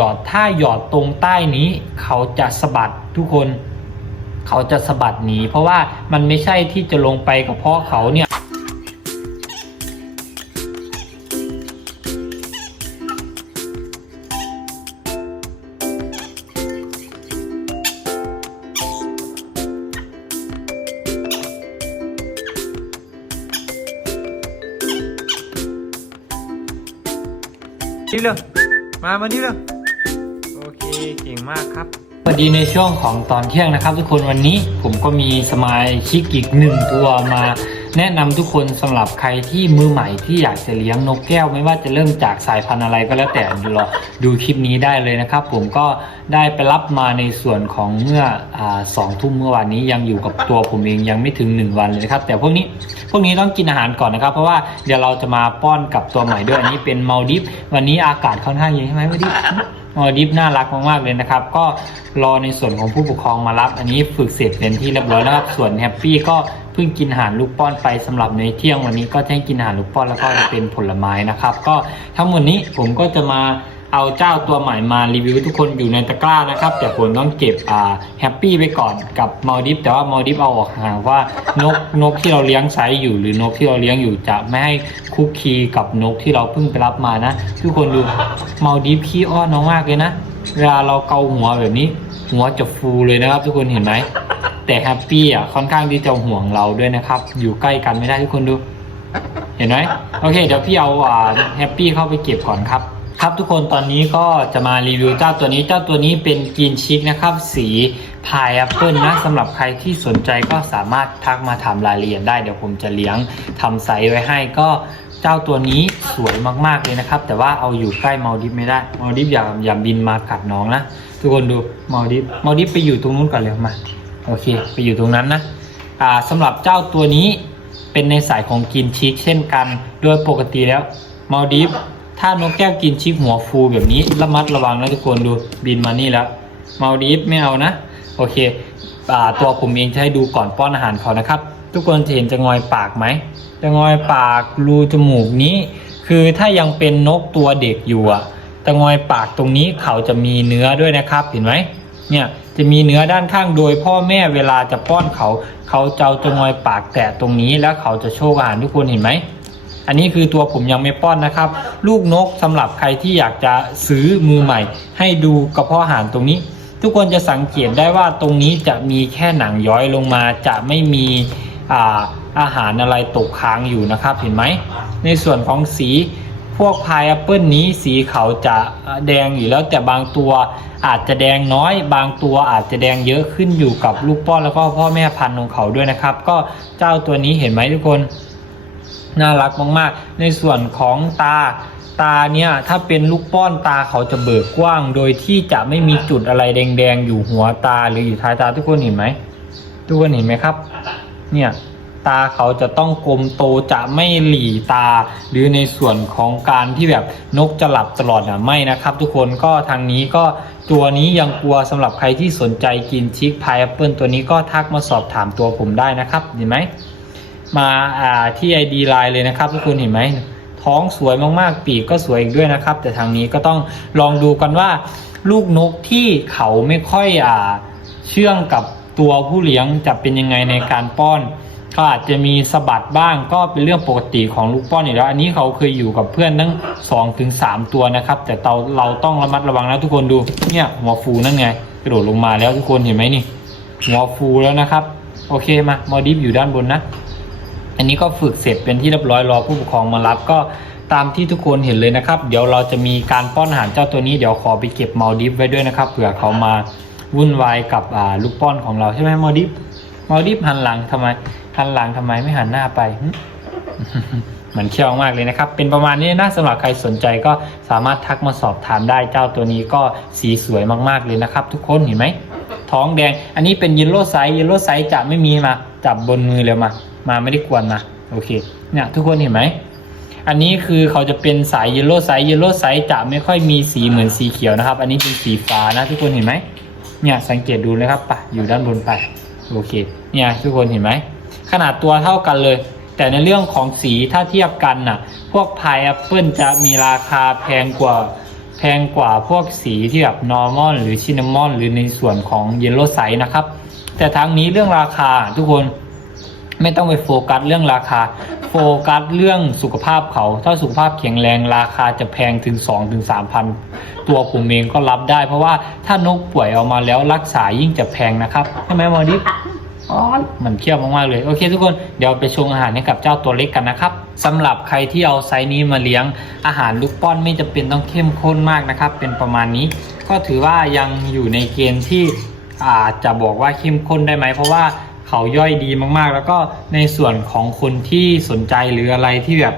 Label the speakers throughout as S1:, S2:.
S1: ยอดถ้าหยอดตรงใต้นี้เขาจะสะบัดทุกคน เขาจะสะบัดหนีเพราะว่ามันไม่ใช่ที่จะลงไปกับเพาะเขาเนี่ย
S2: ดิฟเร็วมามาดิฟเร็ว เก่งมากครับ
S1: สวัสดีในช่วงของตอนเที่ยงนะครับ ทุกคนวันนี้ผมก็มีสมาชิกอีกหนึ่งตัวมาแนะนำทุกคนสำหรับใครที่มือใหม่ที่อยากจะเลี้ยงนกแก้ว ไม่ว่าจะเริ่มจากสายพันธุ์อะไรก็แล้วแต่รอดูคลิปนี้ได้เลยนะครับ ผมก็ได้ไปรับมาในส่วนของเมื่ออสองทุ่มเมื่อวานนี้ยังอยู่กับตัวผมเองยังไม่ถึง 1 วันเลยนะครับ แต่พวกนี้พวกนี้ต้องกินอาหารก่อนนะครับ เพราะว่าเดี๋ยวเราจะมาป้อนกับตัวใหม่ด้วยอันนี้เป็นมัลดิฟวันนี้อากาศค่อนข้างเย็นใช่ไหมมัลดิฟ ออดิฟน่ารักมากๆเลยนะครับ ก็รอในส่วนของผู้ปกครองมารับ อันนี้ฝึกเสร็จเป็นที่เรียบร้อยแล้วครับ ส่วนแฮปปี้ก็เพิ่งกินอาหารลูกป้อนไปสำหรับในเที่ยงวันนี้ก็จะให้กินอาหารลูกป้อนแล้วก็จะเป็นผลไม้นะครับ ก็ทั้งหมดนี้ผมก็จะมา เอาเจ้าตัวใหม่มารีวิวทุกคนอยู่ในตะกร้านะครับ แต่ผมต้องเก็บอ่าแฮปปี้ไปก่อนกับมอลดิฟแต่ว่ามอลดิฟเอาออกห่างว่านกนกที่เราเลี้ยงไซส์อยู่ หรือนกที่เราเลี้ยงอยู่จะไม่ให้คุกคีกับนกที่เราเพิ่งไปรับมานะ ทุกคนดูมอลดิฟขี้อ้อนน้องมากเลยนะเวลาเราเกาหัวแบบนี้ หัวจะฟูเลยนะครับ ทุกคนเห็นไหมแต่แฮปปี้อะค่อนข้างที่จะห่วงเราด้วยนะครับ อยู่ใกล้กันไม่ได้ทุกคนดู เห็นไหมโอเค เดี๋ยวพี่เอาอ่าแฮปปี้เข้าไปเก็บก่อนครับ ครับทุกคนตอนนี้ก็จะมารีวิวเจ้าตัวนี้เจ้าตัวนี้เป็นกรีนชิคนะครับ สีพายแอปเปิลนะสำหรับใครที่สนใจก็สามารถทักมาถามรายละเอียดได้เดี๋ยวผมจะเลี้ยงทำไซส์ไว้ให้ก็เจ้าตัวนี้สวยมากๆเลยนะครับ แต่ว่าเอาอยู่ใกล้มาลดิฟไม่ได้มาลดิฟอย่าอย่าบินมากัดน้องนะทุกคนดูมาลดิฟมาลดิฟไปอยู่ตรงนู้นก่อนเลยมาโอเค ไปอยู่ตรงนั้นนะอ่าสำหรับเจ้าตัวนี้เป็นในสายของกินชิคเช่นกัน โดยปกติแล้วมาลดิฟ ถ้านกแก้วกินชิคหัวฟูแบบนี้ระมัดระวังนะทุกคนดูบินมานี่แล้วมาดิฟไม่เอานะ โอเคอ่าตัวผมเองจะให้ดูก่อนป้อนอาหารเขานะครับ ทุกคนจะเห็นจะงอยปากไหมจะงอยปากรูจมูกนี้ คือถ้ายังเป็นนกตัวเด็กอยู่อะจะงอยปากตรงนี้เขาจะมีเนื้อด้วยนะครับเห็นไหมเนี่ยจะมีเนื้อด้านข้างโดยพ่อแม่เวลาจะป้อนเขา เขาจะเอาจงอยปากแตะตรงนี้แล้วเขาจะโชว์อาหารทุกคนเห็นไหม อันนี้คือตัวผมยังไม่ป้อนนะครับ ลูกนกสำหรับใครที่อยากจะซื้อมือใหม่ ให้ดูกระเพาะอาหารตรงนี้ ทุกคนจะสังเกตได้ว่าตรงนี้จะมีแค่หนังย้อยลงมา จะไม่มีอ่าอาหารอะไรตกค้างอยู่นะครับเห็นไหม ในส่วนของสีพวกพายแอปเปิลนี้สีเขาจะแดงอยู่แล้วแต่บางตัวอาจจะแดงน้อย บางตัวอาจจะแดงเยอะขึ้นอยู่กับลูกป้อนแล้วก็พ่อแม่พันธุ์ของเขาด้วยนะครับ ก็เจ้าตัวนี้เห็นไหมทุกคน น่ารักมากๆ ในส่วนของตาตาเนี่ยถ้าเป็นลูกป้อนตาเขาจะเบิกกว้าง โดยที่จะไม่มีจุดอะไรแดงๆ อยู่หัวตาหรืออยู่ท้ายตาทุกคนเห็นไหมทุกคนเห็นไหมครับ เนี่ยตาเขาจะต้องกลมโตจะไม่หลีตา หรือในส่วนของการที่แบบนกจะหลับตลอดนะไม่นะครับ ทุกคนก็ทางนี้ก็ตัวนี้ยังกลัวสำหรับใครที่สนใจกินชิคพายแอปเปิลตัวนี้ก็ทักมาสอบถามตัวผมได้นะครับเห็นไหม มาอ่าที่ ID Line เลยนะครับทุกคนเห็นไหมท้องสวยมากๆ ปีกก็สวยอีกด้วยนะครับ แต่ทางนี้ก็ต้องลองดูกันว่า ลูกนกที่เขาไม่ค่อยอ่าเชื่องกับตัวผู้เลี้ยงจะเป็นยังไงในการป้อนก็อาจจะมีสะบัดบ้างก็เป็นเรื่องปกติของลูกป้อนอยู่แล้ว อันนี้เขาเคยอยู่กับเพื่อนทั้ง2ถึง3ตัวนะครับ แต่เราเราต้องระมัดระวังนะทุกคนดูเนี่ยหัวฟูนั่นไงกระโดดลงมาแล้วทุกคนเห็นไหมนี่หัวฟูแล้วนะครับ โอเคมามอดิฟอยู่ด้านบนนะ อันนี้ก็ฝึกเสร็จเป็นที่เรียบร้อยรอผู้ปกครองมารับก็ตามที่ทุกคนเห็นเลยนะครับ เดี๋ยวเราจะมีการป้อนอาหารเจ้าตัวนี้เดี๋ยวขอไปเก็บมาลดิฟไว้ด้วยนะครับเผื่อเขามาวุ่นวายกับลูกป้อนของเราใช่ไหมมาลดิฟมาลดิฟหันหลังทำไมหันหลังทำไมไม่หันหน้าไปเหมือนเคี่ยวมากเลยนะครับ เป็นประมาณนี้นะสำหรับใครสนใจก็สามารถทักมาสอบถามได้เจ้าตัวนี้ก็สีสวยมากๆเลยนะครับ ทุกคนเห็นไหมท้องแดง อันนี้เป็นเยลโล่ไซส์เยลโล่ไซส์จะไม่มีมาจับบนมือเลยมา มาไม่ได้กวนมาโอเคเนี่ยทุกคนเห็นไหมอันนี้คือเขาจะเป็นสายเยลโล่ไซส์เยลโล่ไซส์จะไม่ค่อยมีสีเหมือนสีเขียวนะครับ อันนี้เป็นสีฟ้านะทุกคนเห็นไหมเนี่ยสังเกตดูเลยครับปะอยู่ด้านบนไปโอเคเนี่ยทุกคนเห็นไหมขนาดตัวเท่ากันเลย แต่ในเรื่องของสีถ้าเทียบกันน่ะ พวกพายแอปเปิลจะมีราคาแพงกว่าแพงกว่าพวกสีที่แบบ normal หรือ cinnamon หรือในส่วนของ yellow size นะครับ แต่ทั้งนี้เรื่องราคาทุกคน ไม่ต้องไปโฟกัสเรื่องราคา โฟกัสเรื่องสุขภาพเขา ถ้าสุขภาพแข็งแรงราคาจะแพงถึง 2-3ถึงพันตัวผมเองก็รับได้ เพราะว่าถ้านกป่วยออกมาแล้วรักษายิ่งจะแพงนะครับใช่ไหมหมอดิฟอ๋อมันเที่ยวมากๆเลย โอเคทุกคนเดี๋ยวไปชงอาหารให้กับเจ้าตัวเล็กกันนะครับสำหรับใครที่เอาไซส์นี้มาเลี้ยงอาหารลูกป้อนไม่จำเป็นต้องเข้มข้นมากนะครับ เป็นประมาณนี้ ก็ถือว่ายังอยู่ในเกณฑ์ที่อาจจะบอกว่าเข้มข้นได้ไหมเพราะว่า เขาย่อยดีมากๆ แล้วก็ในส่วนของคนที่สนใจหรืออะไรที่แบบ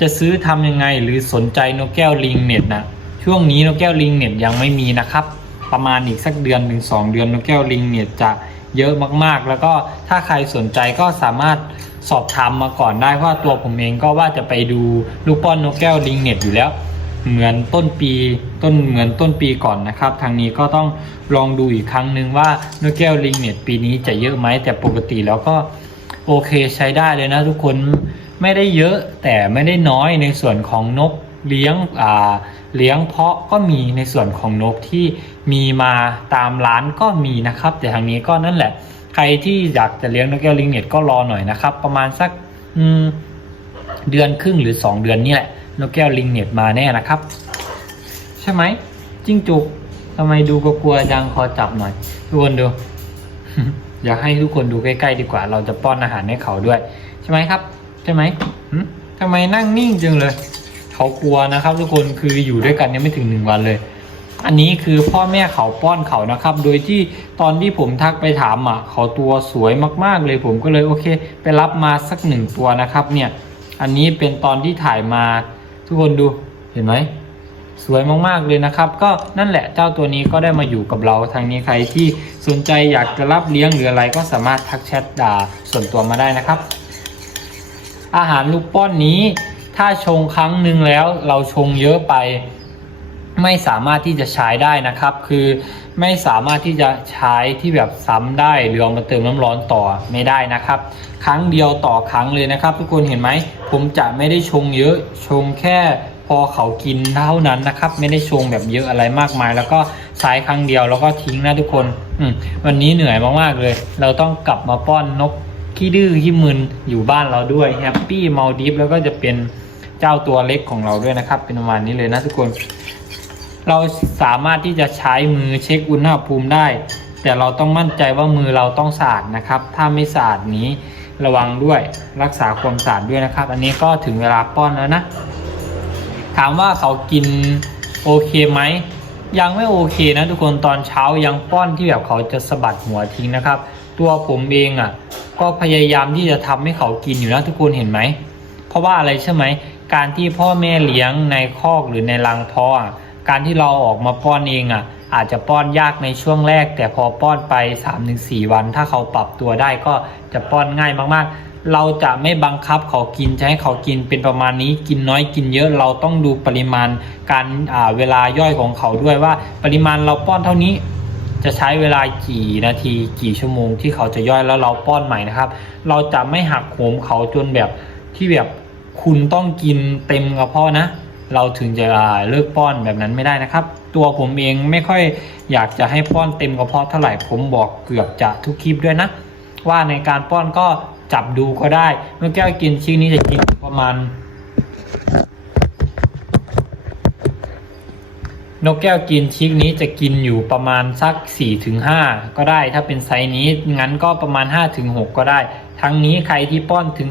S1: จะซื้อทำยังไงหรือสนใจนกแก้วลิงเน็ตนะช่วงนี้นกแก้วลิงเน็ตยังไม่มีนะครับ ประมาณอีกสักเดือนถึงสองเดือนนกแก้วลิงเน็ตจะเยอะมากๆ แล้วก็ถ้าใครสนใจก็สามารถสอบถามมาก่อนได้เพราะว่าตัวผมเองก็ว่าจะไปดูลูกป้อนนกแก้วลิงเน็ตอยู่แล้ว เหมือนต้นปีต้นเหมือนต้นปีก่อนนะครับ ทางนี้ก็ต้องลองดูอีกครั้งหนึ่งว่านกแก้วลิงเน็ตปีนี้จะเยอะไหมแต่ปกติแล้วก็โอเคใช้ได้เลยนะทุกคนไม่ได้เยอะแต่ไม่ได้น้อยในส่วนของนกเลี้ยงอ่าเลี้ยงเพาะก็มีในส่วนของนกที่มีมาตามร้านก็มีนะครับ แต่ทางนี้ก็นั่นแหละ ใครที่อยากจะเลี้ยงนกแก้วลิงเน็ตก็รอหน่อยนะครับ ประมาณสักเดือนครึ่งหรือ 2 เดือนนี่แหละ นกแก้วลิงเน็ตมาแน่นะครับ ใช่ไหมจิ้งจุกทำไมดูกลัวจังขอจับหน่อย ทุกคนดู อยากให้ทุกคนดูใกล้ๆดีกว่า เราจะป้อนอาหารให้เขาด้วย ใช่ไหมครับ ใช่ไหมทำไมนั่งนิ่งจังเลย เขากลัวนะครับ ทุกคนคืออยู่ด้วยกันยังไม่ถึงหนึ่งวันเลย อันนี้คือพ่อแม่เขาป้อนเขานะครับ โดยที่ตอนที่ผมทักไปถามอะเขาตัวสวยมากๆเลยผมก็เลยโอเค ไปรับมาสักหนึ่งตัวนะครับ เนี่ย อันนี้เป็นตอนที่ถ่ายมา ทุกคนดูเห็นไหมสวยมากๆเลยนะครับ ก็นั่นแหละเจ้าตัวนี้ก็ได้มาอยู่กับเราทางนี้ใครที่สนใจอยากจะรับเลี้ยงหรืออะไรก็สามารถทักแชทด่าส่วนตัวมาได้นะครับ อาหารลูกป้อนนี้ ถ้าชงครั้งหนึ่งแล้วเราชงเยอะไป ไม่สามารถที่จะใช้ได้นะครับ คือไม่สามารถที่จะใช้ที่แบบซ้ำได้หรือเอามาเติมน้ำร้อนต่อไม่ได้นะครับ ครั้งเดียวต่อครั้งเลยนะครับ ทุกคนเห็นไหมผมจะไม่ได้ชงเยอะชงแค่พอเขากินเท่านั้นนะครับ ไม่ได้ชงแบบเยอะอะไรมากมาย แล้วก็ใช้ครั้งเดียวแล้วก็ทิ้งนะทุกคนอืวันนี้เหนื่อยมากๆเลย เราต้องกลับมาป้อนนกขี้ดื้อขี้มึนอยู่บ้านเราด้วยแฮปปี้มาลดิฟแล้วก็จะเป็นเจ้าตัวเล็กของเราด้วยนะครับ เป็นประมาณนี้เลยนะทุกคน เราสามารถที่จะใช้มือเช็คอุณหภูมิได้ แต่เราต้องมั่นใจว่ามือเราต้องสะอาดนะครับ ถ้าไม่สะอาดนี้ระวังด้วยรักษาความสะอาดด้วยนะครับ อันนี้ก็ถึงเวลาป้อนแล้วนะ ถามว่าเขากินโอเคไหมยังไม่โอเคนะทุกคนตอนเช้ายังป้อนที่แบบเขาจะสะบัดหัวทิ้งนะครับ ตัวผมเองอะ ก็พยายามที่จะทำให้เขากินอยู่นะทุกคนเห็นไหม เพราะว่าอะไรใช่ไหมการที่พ่อแม่เลี้ยงในคอกหรือในรังเพาะอะ การที่เราออกมาป้อนเองอะอาจจะป้อนยากในช่วงแรก แต่พอป้อนไป 3-4 วัน ถ้าเขาปรับตัวได้ก็จะป้อนง่ายมากๆ เราจะไม่บังคับเขากินจะให้เขากินเป็นประมาณนี้กินน้อยกินเยอะเราต้องดูปริมาณการเวลาย่อยของเขาด้วยว่า ปริมาณเราป้อนเท่านี้จะใช้เวลากี่นาทีกี่ชั่วโมงที่เขาจะย่อยแล้วเราป้อนใหม่นะครับ เราจะไม่หักโหมเขาจนแบบที่แบบคุณต้องกินเต็มกระเพาะนะ เราถึงจะเลิกป้อนแบบนั้นไม่ได้นะครับ ตัวผมเองไม่ค่อยอยากจะให้ป้อนเต็มกระเพาะเท่าไหร่ผมบอกเกือบจะทุกคลิปด้วยนะ ว่าในการป้อนก็จับดูก็ได้เมื่อแก้วกินชิ้นนี้จะกินประมาณนกแก้วกินชิกนี้จะกินอยู่ประมาณสัก 4-5 ก็ได้ ถ้าเป็นไซส์นี้งั้นก็ประมาณ 5-6 ก็ได้ ทั้งนี้ใครที่ป้อนถึง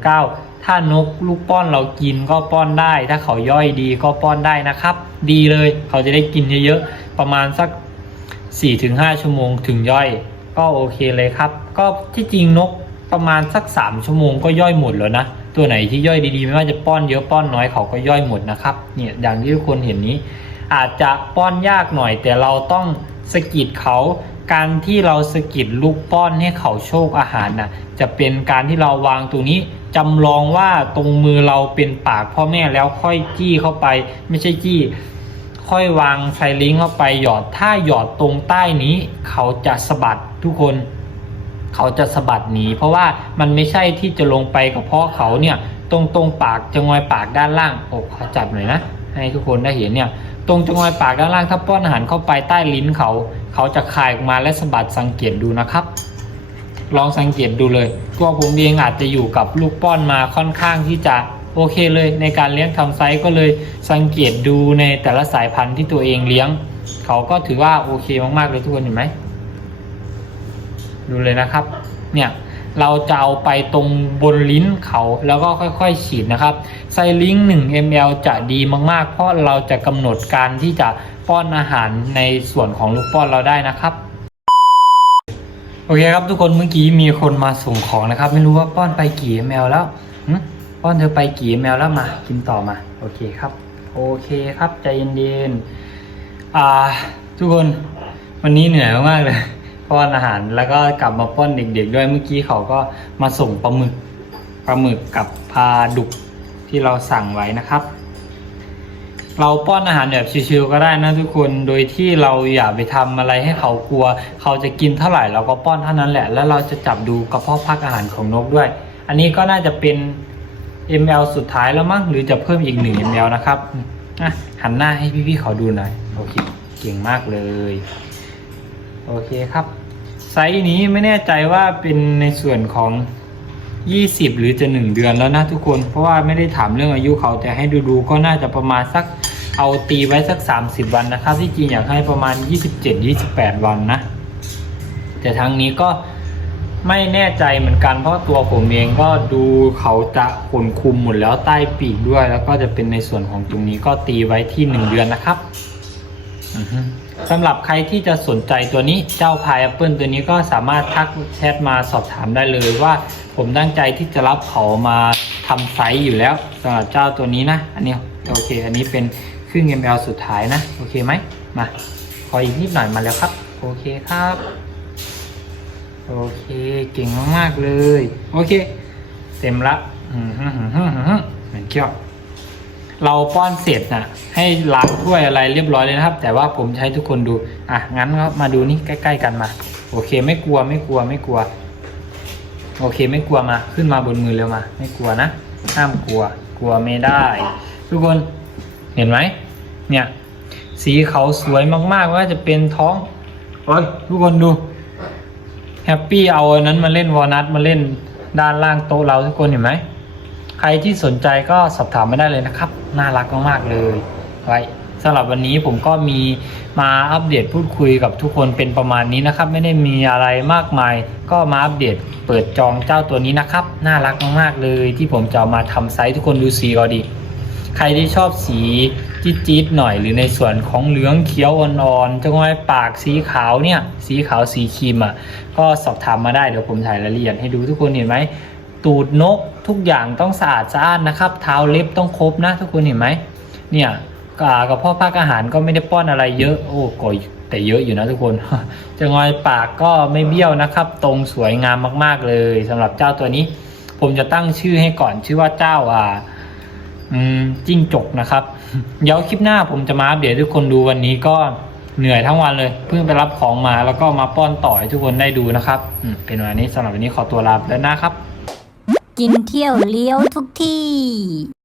S1: 8-9 ถ้านกลูกป้อนเรากินก็ป้อนได้ ถ้าเขาย่อยดีก็ป้อนได้นะครับ ดีเลยเขาจะได้กินเยอะๆ ประมาณสัก 4-5 ชั่วโมงถึงย่อย ก็โอเคเลยครับ ก็ที่จริงนกประมาณสัก 3 ชั่วโมงก็ย่อยหมดแล้วนะ ตัวไหนที่ย่อยดีๆ ไม่ว่าจะป้อนเยอะป้อนน้อยเขาก็ย่อยหมดนะครับ เนี่ยอย่างที่ทุกคนเห็นนี้ อาจจะป้อนยากหน่อย แต่เราต้องสกิดเขาการที่เราสกิดลูกป้อนให้เขาโชคอาหารน่ะจะเป็นการที่เราวางตรงนี้ จำลองว่าตรงมือเราเป็นปากพ่อแม่แล้วค่อยจี้เข้าไป ไม่ใช่จี้ ค่อยวางไซลิงเข้าไปหยอดถ้าหยอดตรงใต้นี้ เขาจะสะบัดทุกคน เขาจะสะบัดหนีเพราะว่ามันไม่ใช่ที่จะลงไปกับเพาะเขาเนี่ย ตรงตรงปากจะงอยปากด้านล่างอ้ขอจับหน่อยนะให้ทุกคนได้เห็นเนี่ยตรงจงอยปากด้านล่างถ้าป้อนอาหารเข้าไปใต้ลิ้นเขา เขาจะคายออกมาและสะบัดสังเกตดูนะครับ ลองสังเกตดูเลย ตัวผมเองอาจจะอยู่กับลูกป้อนมาค่อนข้างที่จะโอเคเลยในการเลี้ยงทำไซส์ก็เลยสังเกตดูในแต่ละสายพันธุ์ที่ตัวเองเลี้ยง เขาก็ถือว่าโอเคมากๆเลยทุกคนเห็นไหมดูเลยนะครับ เนี่ยเราจะเอาไปตรงบนลิ้นเขาแล้วก็ค่อยๆ ฉีดนะครับไซลิง1 ml จะดีมากๆ เพราะเราจะกำหนดการที่จะป้อนอาหารในส่วนของลูกป้อนเราได้นะครับ โอเคครับทุกคนเมื่อกี้มีคนมาส่งของนะครับ ไม่รู้ว่าป้อนไปกี่ ml แล้วป้อนเธอไปกี่ ml แล้วมา กินต่อมา โอเคครับ โอเคครับใจเย็นๆอ่า ทุกคนวันนี้เหนื่อยมากๆเลยป้อนอาหารแล้วก็กลับมาป้อนเด็ก ๆ ด้วยเมื่อกี้เขาก็มาส่งปลาหมึกปลาหมึกกับปลาดุกที่เราสั่งไว้นะครับ เราป้อนอาหารแบบชิวๆก็ได้นะทุกคนโดยที่เราอย่าไปทำอะไรให้เขากลัว เขาจะกินเท่าไหร่เราก็ป้อนเท่านั้นแหละ แล้วเราจะจับดูกระเพาะพักอาหารของนกด้วย อันนี้ก็น่าจะเป็น ml สุดท้ายแล้วมั้งหรือจะเพิ่มอีก 1 ml นะครับอะหันหน้าให้พี่ๆเขาดูหน่อยโอเคเก่งมากเลย โอเคครับ ไซส์นี้ไม่แน่ใจว่าเป็นในส่วนของ 20 หรือจะ 1 เดือนแล้วนะทุกคน เพราะว่าไม่ได้ถามเรื่องอายุเขาแต่ให้ดูๆก็น่าจะประมาณสักเอาตีไว้สัก 30 วันนะครับที่จริงอยากให้ประมาณ 27-28 วันนะ แต่ทางนี้ก็ไม่แน่ใจเหมือนกันเพราะตัวผมเองก็ดูเขาจะขนคุมหมดแล้วใต้ปีกด้วย แล้วก็จะเป็นในส่วนของตรงนี้ก็ตีไว้ที่ 1 เดือนนะครับสำหรับใครที่จะสนใจตัวนี้เจ้าพายแอปเปิลตัวนี้ก็สามารถทักแชทมาสอบถามได้เลยว่า ผมตั้งใจที่จะรับเขามาทำไซส์อยู่แล้วสำหรับเจ้าตัวนี้นะ อันนี้โอเค อันนี้เป็นครึ่ง ml สุดท้ายนะ โอเคไหมมาขออีกนิดหน่อยมาแล้วครับ โอเคครับ โอเคเก่งมากๆเลย โอเค เต็มละอืมฮึ่มฮึ่มฮึ่มฮึ่มเหมือนเขี้ยวเราป้อนเสร็จนะให้ล้างถ้วยอะไรเรียบร้อยเลยนะครับ แต่ว่าผมใช้ทุกคนดู อะงั้นก็มาดูนี่ใกล้ ๆ กันมา โอเค ไม่กลัวไม่กลัวไม่กลัว โอเคไม่กลัวมาขึ้นมาบนมือเร็วมา ไม่กลัวนะห้ามกลัว กลัวไม่ได้ ทุกคนเห็นไหมเนี่ย สีเขาสวยมากๆว่าจะเป็นท้องโอ้ยทุกคนดูแฮปปี้เอาอันนั้นมาเล่นวอลนัทมาเล่นด้านล่างโต๊ะเราทุกคนเห็นไหมใครที่สนใจก็สอบถามมาได้เลยนะครับ น่ารักมากๆเลยไว้ สำหรับวันนี้ผมก็มีมาอัปเดตพูดคุยกับทุกคนเป็นประมาณนี้นะครับ ไม่ได้มีอะไรมากมาย ก็มาอัปเดตเปิดจองเจ้าตัวนี้นะครับ น่ารักมากๆเลยที่ผมจะามาทำไซส์ทุกคนดูสีก็ดี ใครที่ชอบสีจี๊ดๆหน่อยหรือในส่วนของเหลืองเขียวอ่อนๆจะงอยปากสีขาวเนี่ยสีขาวสีครีมอะก็สอบถามมาได้เดี๋ยวผมถ่ายรายละเอียดให้ดูทุกคนเห็นไหมตูดนกทุกอย่างต้องสะอาดสะอ้านนะครับ เท้าเล็บต้องครบนะทุกคนเห็นไหมเนี่ย กากับพ่อภาคอาหารก็ไม่ได้ป้อนอะไรเยอะโอ้ก่อยแต่เยอะอยู่นะทุกคนจะงอยปากก็ไม่เบี้ยวนะครับ ตรงสวยงามมาก ๆ เลยสำหรับเจ้าตัวนี้ ผมจะตั้งชื่อให้ก่อนชื่อว่าเจ้าอ่าอืมจิ้งจกนะครับ เดี๋ยวคลิปหน้าผมจะมาอัปเดตให้ทุกคนดูวันนี้ก็เหนื่อยทั้งวันเลย เพิ่งไปรับของมาแล้วก็มาป้อนต่อให้ทุกคนได้ดูนะครับเป็นวันนี้สำหรับวันนี้ขอตัวลาไปแล้วนะครับ
S3: กินเที่ยวเลี้ยวทุกที่